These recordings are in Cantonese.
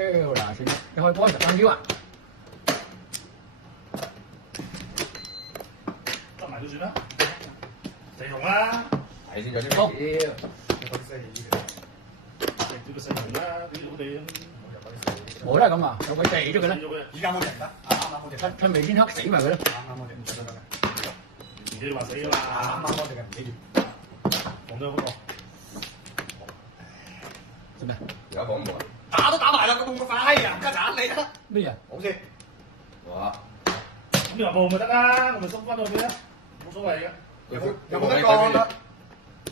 là xinh. Cái hơi có thật ăn thiếu啊！執埋都算啦，就用啦，係先有啲好咩料？嗰啲西嘢嘅，食咗個細魚啦，俾好地我都係咁啊，有鬼地咗佢咧，依家冇人得，啱啱好隻，趁未先黑死埋佢咧。啱啱好隻唔得㗎，自己話死㗎啦，啱啱好隻嘅唔死住，放咗嗰個，做咩？而家講唔講啊？打都打埋啦，咁快啊，家斬你啦，咩啊？好先，哇！咁你話冇咪得啦，我咪縮翻到邊啦，冇所謂嘅。有冇得講啊？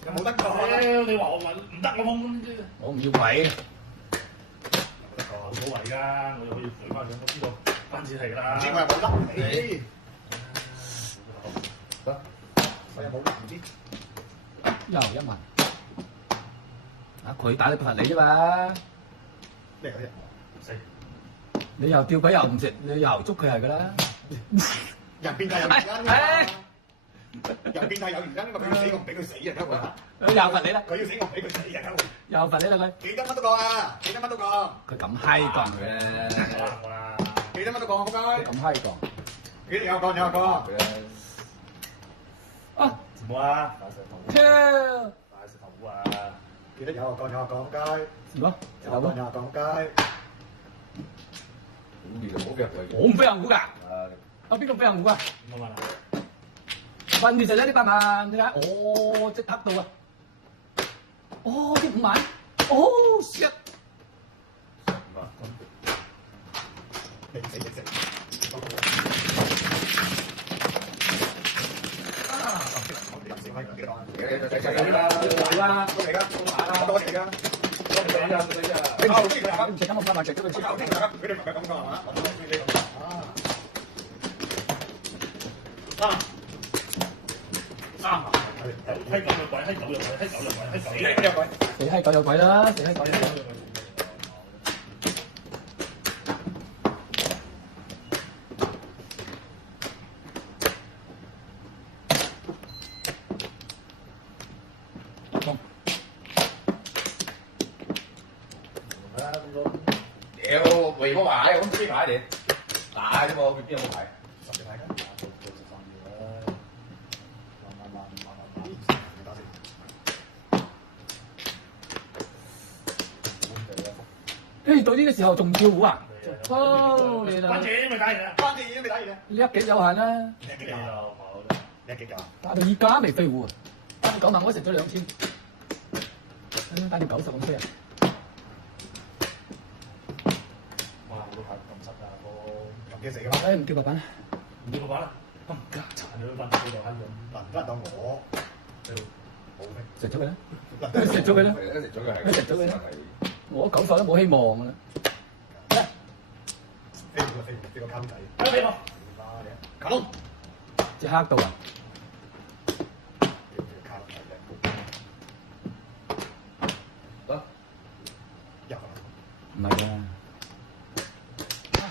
有冇得講？你話我問唔得，我碰我唔要鬼。冇所謂㗎，我又可以回翻上，我知道翻錢係㗎啦。唔知我又冇得，你得，我又冇得，唔知。又一萬。啊，佢打你罰你啫嘛，咩嗰隻？四你又吊鬼又唔食，你又捉佢係㗎啦。人變態有原因㗎嘛，人變態有原因㗎嘛，佢要死我唔俾佢死啊，得喎。又罰你啦，佢要死我唔俾佢死啊，得喎。又罰你啦佢。幾多蚊都講啊，幾多蚊都講，佢咁閪講嘅，啦，幾多蚊都講，好佢該。咁閪講。幾有講有講，啊，冇啊，大石頭，跳，大石頭啊！記得有講有講，該。什麼？有講有講，該。估你就冇腳嚟。我唔飛行股㗎，啊！有邊個飛行股啊？咁啊，瞓住就一啲8萬，你睇，哦，即刻到啊！哦，啲5萬，哦 shit！你死你死。係啦，都嚟㗎，多嚟㗎。你後邊佢唔食咁我8萬食咗佢先。佢哋唔係咁講係嘛？我中意呢個。閪狗有鬼，閪狗有鬼，閪狗有鬼，閪狗有鬼，有鬼。死閪狗有鬼啦，死閪狗有鬼。屌，為乜牌？咁啲牌嚟打啫嘛，佢邊有冇牌？十隻牌㗎。誒，到呢個時候仲跳舞啊？哦，你啦，關鍵咪打完啦，關鍵都未打完啊！呢一幾有限啦，你幾有有？冇？你幾有？打到而家未飛戶啊！打到9萬我食咗2000，打到90咁飛啊！哇！好多牌咁濕啊，哥，咁嘅死㗎嘛？誒唔叫白板啦，唔知個牌啦，咁家殘佢瞓喺度閪咁，能得到我，冇咩？食咗佢啦，食咗佢啦，食咗佢係。食咗佢啦，我9發都冇希望㗎啦。飛個坑仔，喺邊個？卡窿，隻黑到啊！卡窿仔得，入唔係㗎，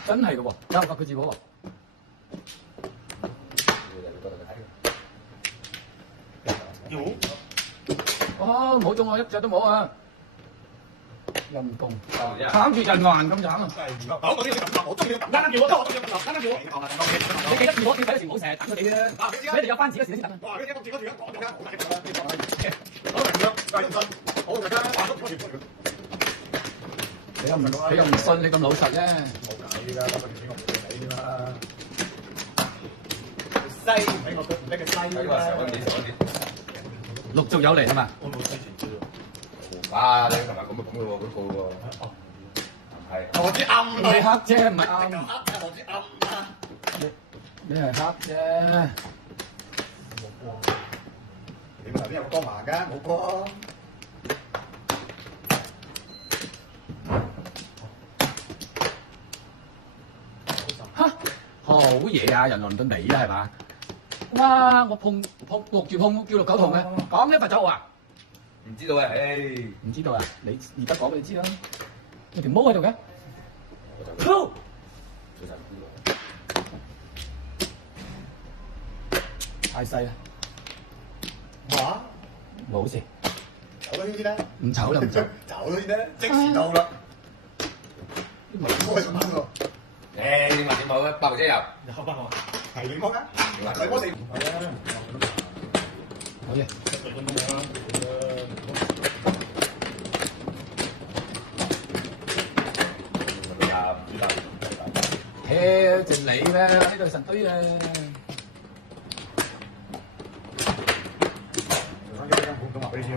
真係㗎喎，有發佢字喎。要哦，冇中我一隻都冇啊！陰公，啱慘住人還咁慘啊！我嗰啲咁，我中意咁，啱啱叫我，我中意咁，啱啱叫我。你記得我跳睇嗰時唔好成日等佢哋嘅，你哋有翻字嗰時先等。哇！你一個字嗰字一講點解好大嘅好明啦，但係唔信，好大家話都唔信。你又唔信，你咁老實啫。冇計㗎，咁個錢我唔會死㗎啦。西唔俾我，唔俾佢西睇話10蚊幾10蚊幾。陸續有嚟啊嘛。我冇之前知道。啊！你琴日咁嘅喎，嗰套喎。係。我知暗你黑啫，唔係暗。我知暗啊！你係黑啫。你頭先有光環㗎，冇光。嚇，好嘢啊！人輪到你啦，係嘛？哇！我碰錄住碰叫落9筒嘅，講呢罰咗我啊！唔知道啊，唉。唔知道啊？你而家講俾你知啦。有條毛喺度嘅。操！太細啦，哇！冇事，走咗先啦，唔醜啦，唔醜。走咗先啦，即時到啦。唔係咁喎，誒，你話點好啊？爆車油，你開翻我。係點講啊？水波四唔係啊，好嘢，對咁樣啦。淨你咩？呢度神堆啊！上咗呢間普通話俾你知喎，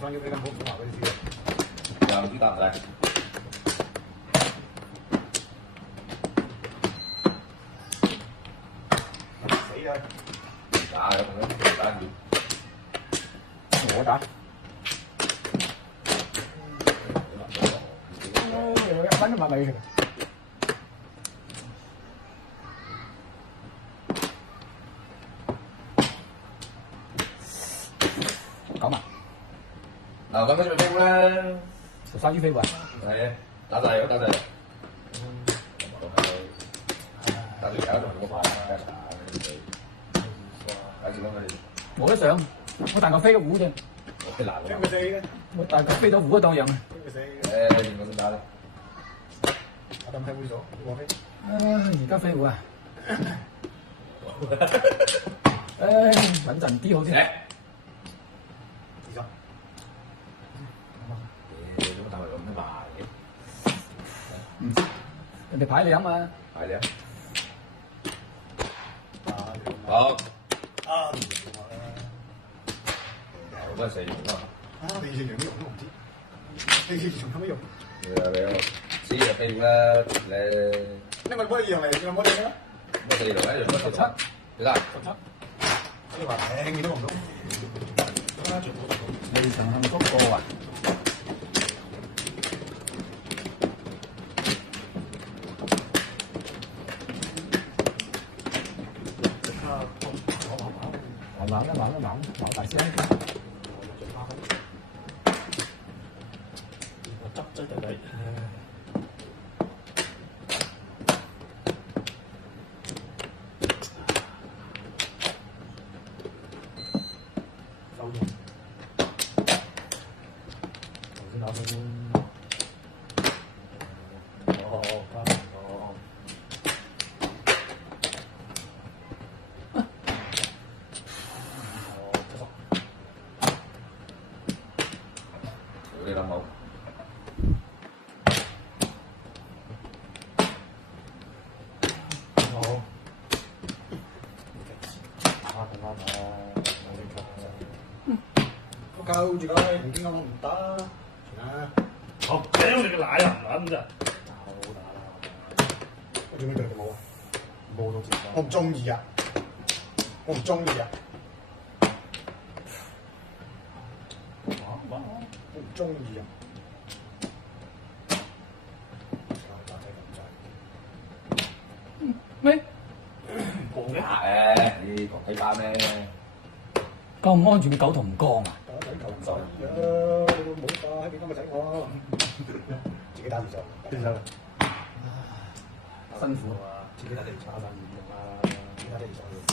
上咗呢間普通話俾你知喎。又唔知得唔得？死啊！打咁樣打完。我打。1分都未。講埋。嗱，咁樣就飛啦。13於飛喎。係啊，打晒油，打晒油。打條友仲好快啊！打住咁佢哋。冇得上，我大嚿飛個糊啫，我難將佢死嘅，我大嚿飛到糊嗰檔樣。將佢死嘅。誒，連我先打啦。我等睇會咗，我飛。而家飛糊啊！穩陣啲好啲。自殺。誒，點解打埋咁慢嘅？人哋牌你飲嘛。係你啊！好。啊！我都係4用啦。啊！你以前用咩用都唔知，你以前用咩用？你4就飛啦，你咪可以用嚟用我哋啦。我4用咧，用乜17？幾多？17。所以話平你都用到。你上幸福過啊！猛大聲！我執劑弟弟。收用。頭先打到。你諗好？好。我教住佢，唔見我唔打，算啦。好，屌你個奶啊！唔撚咋？好打啦！我做咩對佢冇啊？冇到時我唔中意啊！我唔中意啊！我唔中意啊！咩？冇嘅。誒，你講雞巴咩？咁安全嘅狗同唔剛啊！打仔球唔使啊！冇打喺邊咁嘅仔我，自己打自手，先生。辛苦啊！自己打地查陣唔用啊！自己打自手。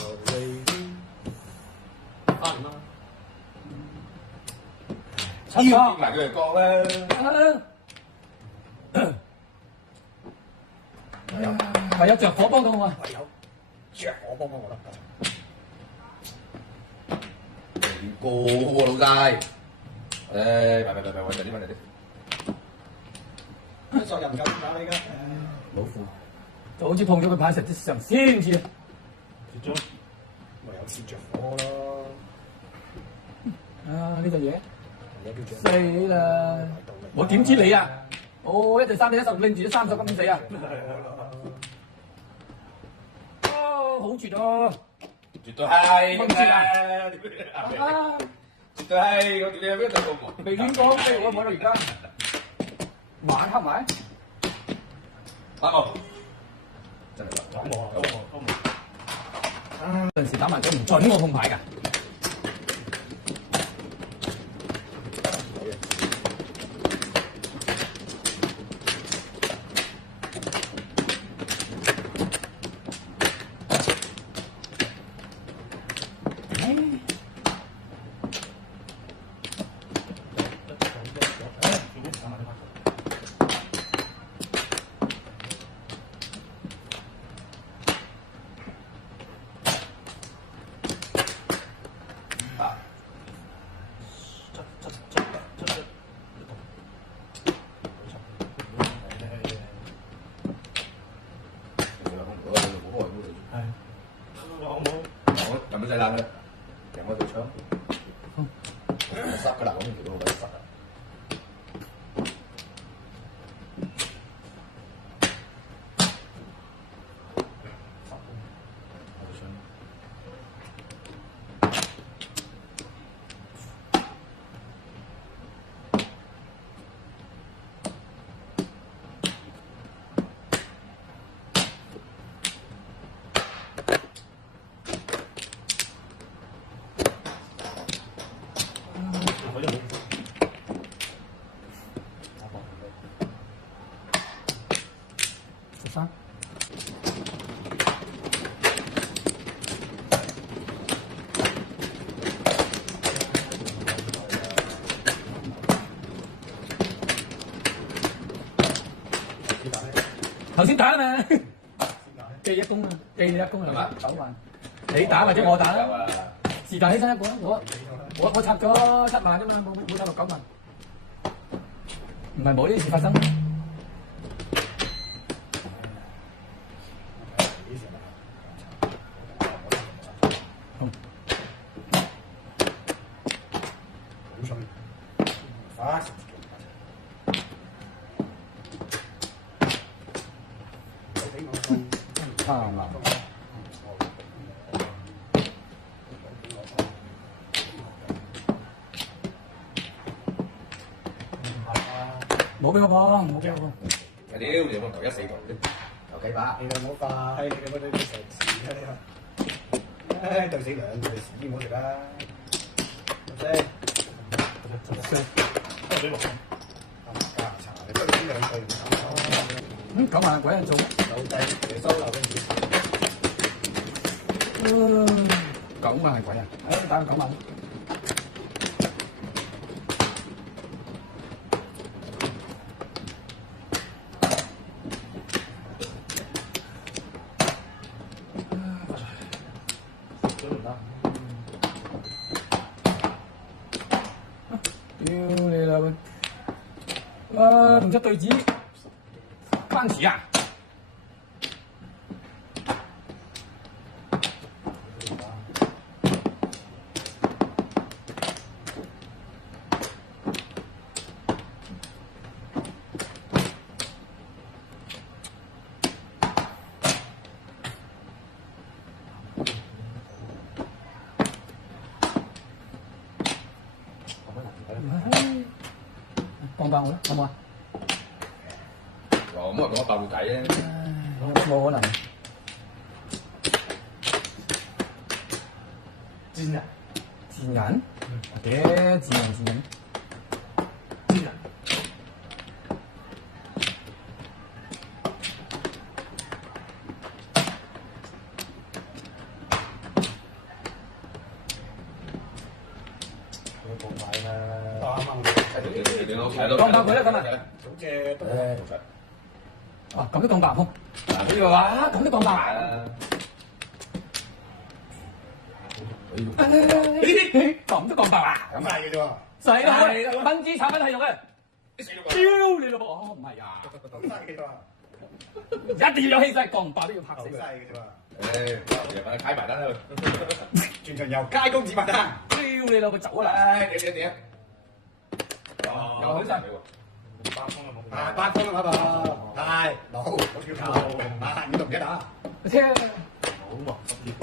翻啦！七個埋佢嚟講啦。係有着火幫到我啊！唯有着我幫我得。個喎老細，唔係，揾啲問題啲。索人唔夠點打你㗎？老虎就好似碰咗佢牌實質上先至啊！接咗。唯有試着火咯。啊呢隻嘢有叫着。死啦！我點知你啊？我1對3對16拎住咗30咁死啊！哦，好絕啊！絕對係咁絕啊！啊！絕對係，我屌你有咩做過？未亂講，飛我冇到而家玩黑埋，打我！真係打我啊！打我！陣時打麻雀唔準我碰牌㗎。細冷嘅，贏我對槍，塞㗎啦，咁條路揾塞啊！13。頭先打啊嘛，記一公啊，記你一公係嘛？9萬，你打或者我打啦，是但起身一個啦，我插咗7萬啫嘛，冇插落9萬，唔係冇呢啲事發生。冇俾我放，冇俾我放。屌，你有冇投1-4圖啫？求幾把？你兩冇快，你兩個對食屎啊你話！唉，對死兩對屎唔好食啦！都俾我。加茶，你不如呢兩對唔啱。 9萬鬼人做咩？老弟，你收留跟住。 9萬係鬼啊！打個9萬。屌你老味！哇，同隻對子關事啊！ 放爆我啦，好唔好啊？咁啊講爆計咧，冇可能。賤人，賤人？嘅賤人。賤人。當爆佢啦，咁啊！總之都哇，咁都當爆空？呢個話咁都當爆啊！咁都當爆啊！咁係嘅啫喎，細啦，分子產品係用嘅。屌你老母！哦，唔係啊，咁細嘅啫喎，一定要有氣勢，當爆都要拍死佢。好細嘅啫喎。誒，把佢開埋單啦，全場由街公子埋單。屌你老母走啦！點？又好細。 八方啊嘛，係老，我要靠，啊，呢度唔使打。車。好喎，10